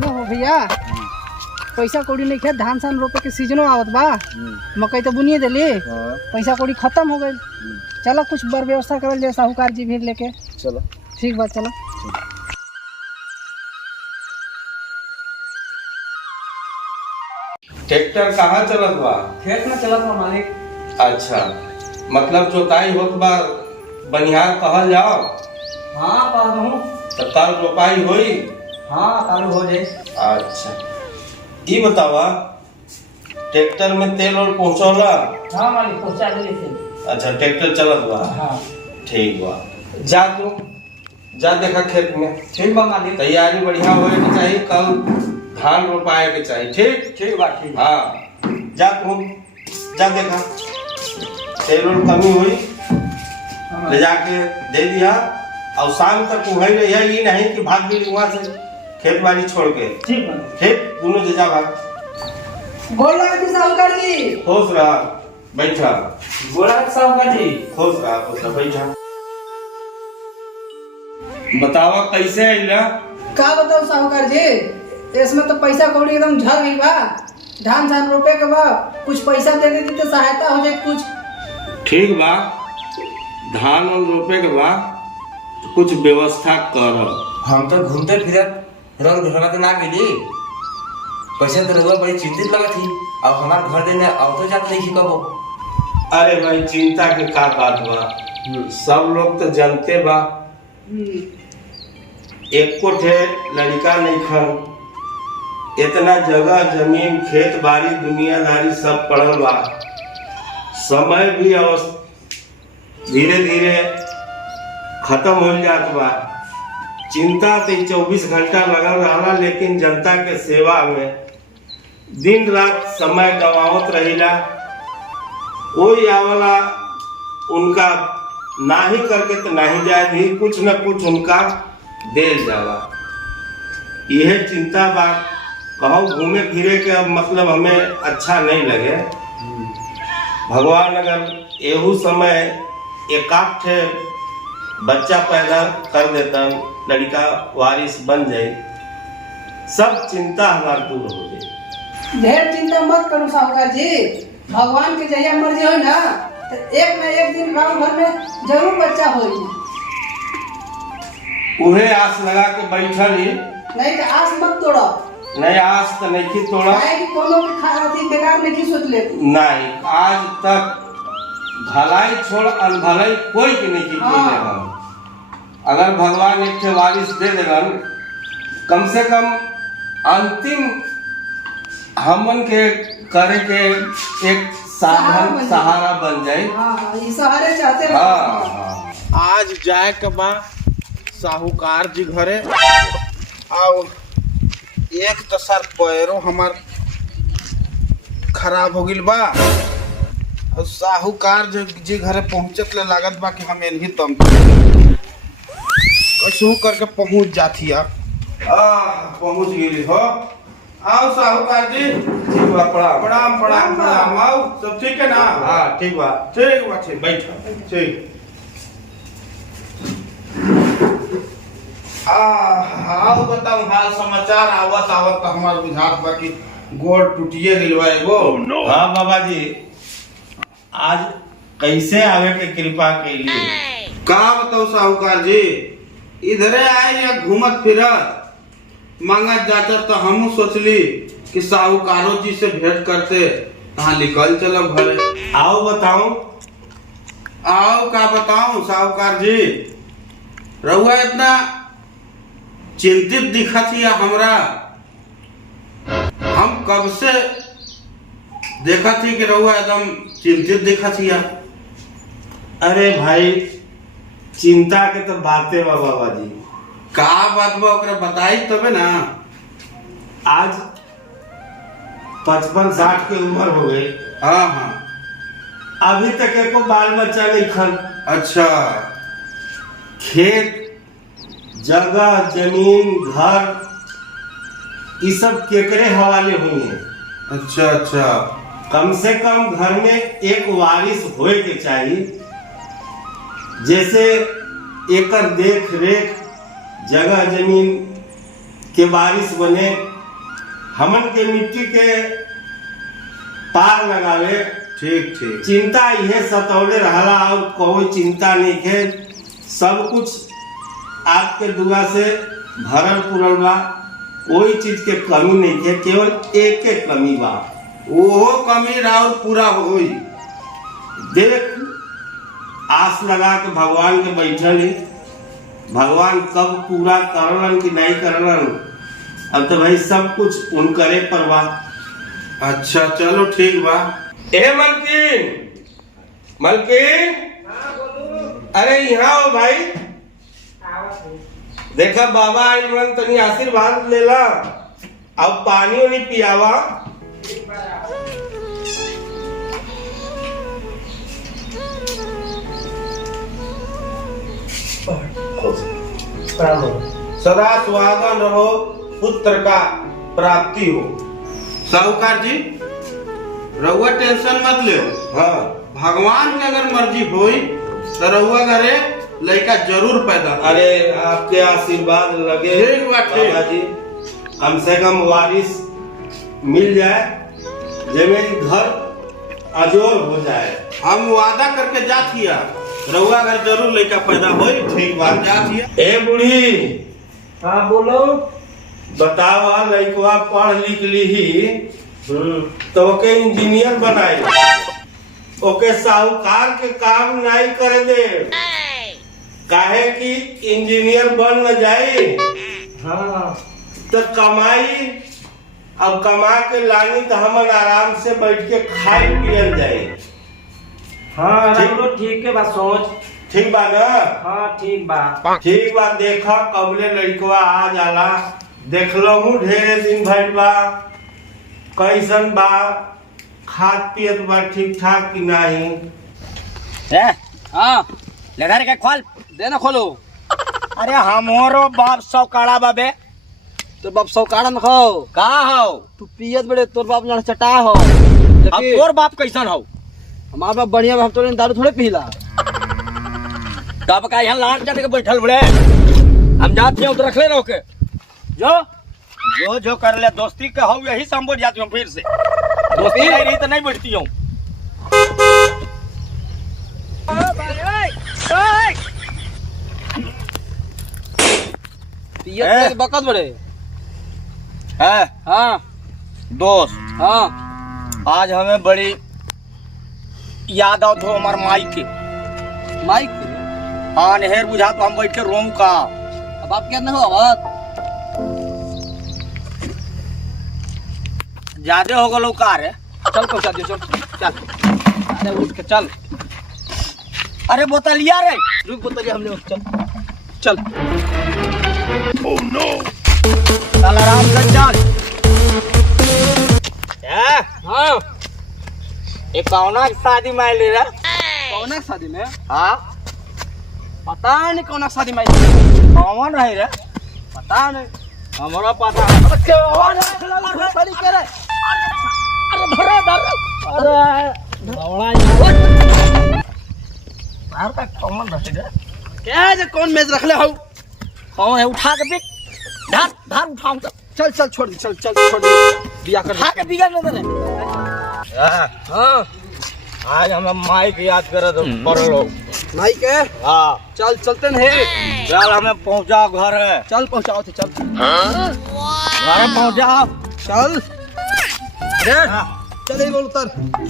ना हो भैया पैसा कौड़ी नहीं खे, धान सान रोपे के सीजनो आवत बा, मकई तो बुनिए देली, पैसा कौड़ी खत्म हो गई। चलो कुछ बर व्यवस्था करल जाए, साहूकार जी भी लेके। चलो ठीक बात, चलो। ट्रैक्टर कहाँ चलत बा? खेत में चलत बा मालिक। अच्छा, मतलब जोताई होत बा, बनिहार कहल जाओ। हाँ पाहू। तो कल रोपाई होई? हाँ चालू हो जाए। अच्छा, ये बतावा ट्रैक्टर में तेल और पहुँचौला? हाँ मालिक पहुँचा दिए थे। अच्छा, ट्रैक्टर चलत बा। हाँ ठीक बा, जा तू जा देखा खेत में। ठीक बा मालिक। तैयारी बढ़िया होए के चाहिए, कल धान रोपाए के चाहिए। ठीक ठीक बा, ठीक। हाँ, जा तू जा देखा, तेल और कमी हुई ले जाके दे दिया, और शाम तक वहीं रही है। ये नहीं कि भाग गई वहां से खेत बाड़ी छोड़ के। ठीक बा। ठीक, दोनों जा भाग। बोल रहा है साहूकार जी। खुश रहा, बैठा। बोला है साहूकार जी। खुश रहा, बैठा। बतावा कैसे आइला? का बताओ साहूकार जी, इसमें तो पैसा कौड़ी एकदम झड़ गई बा। धान धान रोपे के बा, कुछ पैसा दे देती तो सहायता हो जाए कुछ। ठीक बा, धान रोपे के बा तो कुछ व्यवस्था कर। हम तो घूमते फिरत रोज घर में ना गेली, पैसा तो रहुआ बड़ी चिंतित लगा थी। अब हमारे घर देने अब तो जाते नहीं कबो। अरे भाई, चिंता के का बात बा, सब लोग तो जानते बा एको ठे लड़का नहीं खन, इतना जगह जमीन खेत बाड़ी दुनियादारी सब पड़ल बा। समय भी धीरे धीरे खत्म हो जात बा। चिंता तो 24 घंटा लगल रहला, लेकिन जनता के सेवा में दिन रात समय गवावत रहिला। कोई आवला उनका नाही करके तो नहीं जाए, भी कुछ न कुछ उनका देल जाला। यह चिंता बा, कहूँ घूमे फिरे के अब मतलब हमें अच्छा नहीं लगे। भगवान अगर एहू समय एकाक ठे बच्चा पैदा कर देता, लड़का वारिस बन जाए, सब चिंता हमार दूर हो जाए। ढेर चिंता मत करो साहूकार जी, भगवान के जहिया मर्जी हो ना तो एक न एक दिन गांव भर में जरूर बच्चा होई। उहे आस लगा के बैठल ही। नहीं तो आस मत तोड़ो। नहीं, आस तो नहीं तोड़ा। कि कोनो के खाती बेकार नहीं सोच ले। नहीं, आज तक भलाई छोड़ अनभलाई कोई के नहीं की। अगर भगवान एक ठे वारिस दे देलन, कम से कम अंतिम हमन के करे के एक साधन सहारा बन जाए। हाँ, ये सहारे चाहते हैं। हाँ, आज जाए के बा साहूकार जी घरे, आओ एक तो सर पैरो हमार खराब हो गइल बा, और साहूकार जी घरे पहुंचत ले लागत बा कि हम एनही तम कैसे करके पहुंच जाती है। पहुंच गई हो। आओ साहूकार जी। ठीक बा, प्रणाम। प्रणाम प्रणाम प्रणाम। आओ, सब ठीक है ना? हाँ, ठीक बा। ठीक बा, ठीक, बैठो। ठीक। आओ बताऊं हाल समाचार। आवत आवत तो हमार बुझात बा कि गोड़ टूटिए गइल बा एगो। हाँ बाबा जी, आज कैसे आवे के कृपा कैली? का बताओ साहूकार जी, इधरे आए या घूमत फिरत मांगत जाता तो हम सोचली कि साहूकारों जी से भेंट करते, कहाँ निकल चलो घरे। आओ बताऊं। आओ का बताऊं साहूकार जी, रहुआ इतना चिंतित दिखा थी हमरा। हम कब से देखा थी कि रहुआ एकदम चिंतित दिखा थी। अरे भाई, चिंता के तो बातें बा बाबा जी। का बात बा ओकरा बताई तबे ना। आज 55-60 की उम्र हो गई। हाँ हाँ। अभी तक एको बाल बच्चा नहीं खन। अच्छा। खेत जगह जमीन घर ये सब केकरे हवाले हुई है। अच्छा अच्छा। कम से कम घर में एक वारिस होए के चाहिए, जैसे एकर देख रेख जगह जमीन के बारिश बने, हमन के मिट्टी के पार लगावे। ठीक ठीक। चिंता ये सतौले रहला और कोई चिंता नहीं है, सब कुछ आपके दुआ से भरल पुरल बा, कोई चीज के कमी नहीं है, केवल एक के कमी बा, वो कमी राउर पूरा होई। देख आस लगा के भगवान के बैठल ही, भगवान कब पूरा करलन कि नहीं करलन, अब तो भाई सब कुछ उनकरे पर बा। अच्छा चलो ठीक बा। ए मलकिन, मलकिन, अरे यहाँ हो भाई, देखा बाबा आई मन तनी आशीर्वाद लेला, अब पानी उनी पियावा। सदा सुहागन रहो, पुत्र का प्राप्ति हो। साहूकार जी रउआ टेंशन मत ले, हाँ भगवान की अगर मर्जी होई तो रउआ घरे लड़का जरूर पैदा हो। अरे आपके आशीर्वाद लगे ठीक बा, ठीक। बाबा जी, कम से कम वारिस मिल जाए, जब घर अजोर हो जाए। हम वादा करके जात हिया, रउआ घर जरूर लड़का पैदा होई। ठीक बात जात हिया। ए बूढ़ी, हाँ बोलो। बतावा लड़कवा पढ़ लिख ली तो ओके इंजीनियर बनाई, ओके साहूकार के काम नहीं करे दे, काहे कि इंजीनियर बन न जाए। हाँ तो कमाई, अब कमा के लानी तो हम आराम से बैठ के खाई पियल जाए। हाँ ठीक। रउरो ठीक है बा सोच। ठीक बा ना? हाँ ठीक बा। ठीक बा, देखा कबले लड़कवा आ जाला, देखलो हूँ ढेरे दिन भइल बा, कैसन बा, खाद पियत बा ठीक ठाक कि नहीं। हाँ लेधारे के खोल देना खोलो। अरे हमारो बाप सौकाड़ा बाबे। तो बाप सौकाड़ा में खाओ का हो? तू पियत बड़े, तोर बाप लड़ चटा हो। अब तोर बाप कैसन हो? हमार बाप बढ़िया बाप, तो दारू थोड़े पीला। तब का यहाँ लाट जाते के बैठल बड़े, हम जाते हैं उधर रख ले रहो के जो जो जो कर ले, दोस्ती के हो यही से हम बैठ जाती हूँ, फिर से दोस्ती नहीं रही तो नहीं बैठती हूँ। पियत बकत बड़े है हाँ दोस्त, हाँ। आज हमें बड़ी याद आओ तो हमारे माई के। माइक हाँ नहर बुझा तो हम बैठ के रोम का। अब आप क्या हो आवाज ज्यादा हो गलो का रे। चल पहुंचा दियो, चल चल। अरे उठ के चल। अरे बोतलिया रे, रुक बोतलिया हमने चल चल। ओह नो, चल आराम से चल। हाँ ये कौना की शादी में ले रहा? कौन है शादी में? हाँ पता नहीं कौन शादी में। कौन रहे रे? पता नहीं। हमारा पता है। अरे क्या आवाज है? साली क्या रे? अरे धरे अरे दौड़ा यार का कौन रहे रे? क्या जे कौन मेज रख ले हो? कौन है? उठा के पिक, धार धार उठाऊं तो। चल चल छोड़, चल चल छोड़, बिया कर। उठा के बिगड़ न देने। हाँ आज हमें माई की याद करे तो पढ़ो। माई के हाँ चल चलते नहीं। चल हमें पहुंचा घर है। चल पहुंचाओ थे, चल घर पहुंचा। चल। अरे चल ही बोल उतर।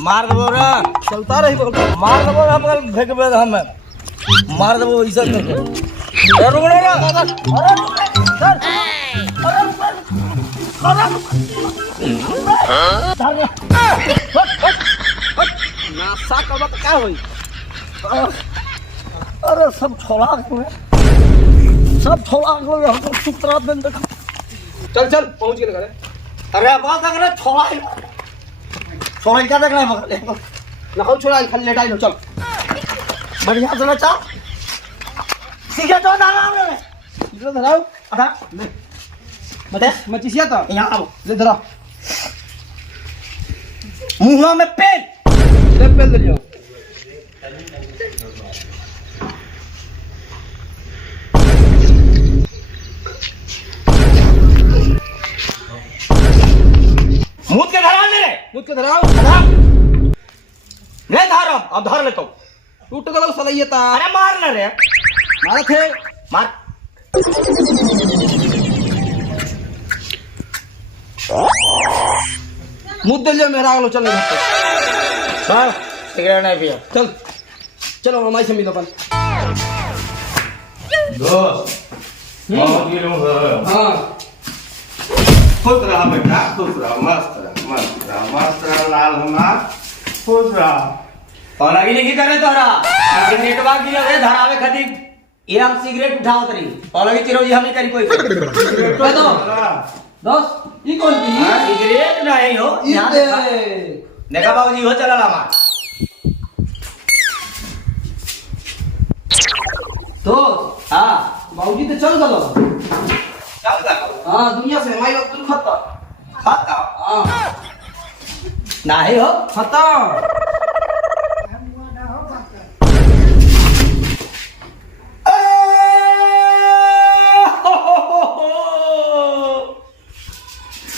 मार दबो रे, चलता रही बोल। मार दबो, हम कल फेंकबे हमें मार दबो इज्जत नहीं। अरे रुक रे, नासा कब क्या हुई? अरे सब छोड़ा सब छोड़ा हमको सुतरा दिन देखा। चल चल पहुंच के लगा। अरे बात अगर छोड़ा छोड़ा क्या देखना है? नखल छोड़ा खाली लेटा लो। चल बढ़िया से नचा सीखे तो ना रे। इधर धराओ। अबे ले मते मचिसिया तो यहाँ आओ, ले धरा। मुंह में पेन ले पेल ले लियो। के धराओ। ले धारो अब धर लेतो टूट गलो सलैया ता। अरे मार ना रे मारा थे मार मुद्दे ले मेरा गलो चल ले चल सिगरेट नहीं पियो चल चलो हमारे से मिलो अपन। दोस्त बहुत ही लोग हाँ खुश रहा बेटा, खुश रहा, मस्त रहा लाल हमार, खुश रहा। और आगे नहीं करे तोरा सिगरेट बाकी है धरावे खातिर ये हम सिगरेट उठाओ तरी और आगे चिरौजी हम नहीं करी कोई तो दोस्त ये कौन की सिगरेट नहीं हो यहाँ देखा बाबूजी हो चला लामा तो हाँ बाबूजी तो चल गलो। चल गा हाँ दुनिया से हमारी वक्त खत्म। खाता हाँ नहीं हो खत्म।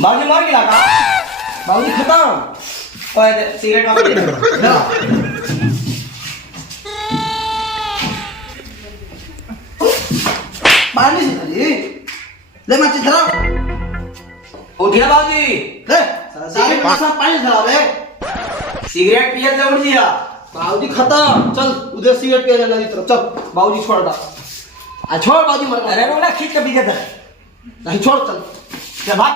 बाबूजी मर गया का बाबूजी खत्म। ओए सिगरेट मांग पानी से धरी ले मच्छी धराओ। उठिया बाबूजी ले सारे पैसा पानी धरावे। सिगरेट पिए तो उठ जिया बाबूजी खत्म। चल उधर सिगरेट पिया जाना तरफ चल। बाबूजी छोड़ दा छोड़ बाबूजी मर अरे रोना खींच के पीछे नहीं छोड़ चल भाग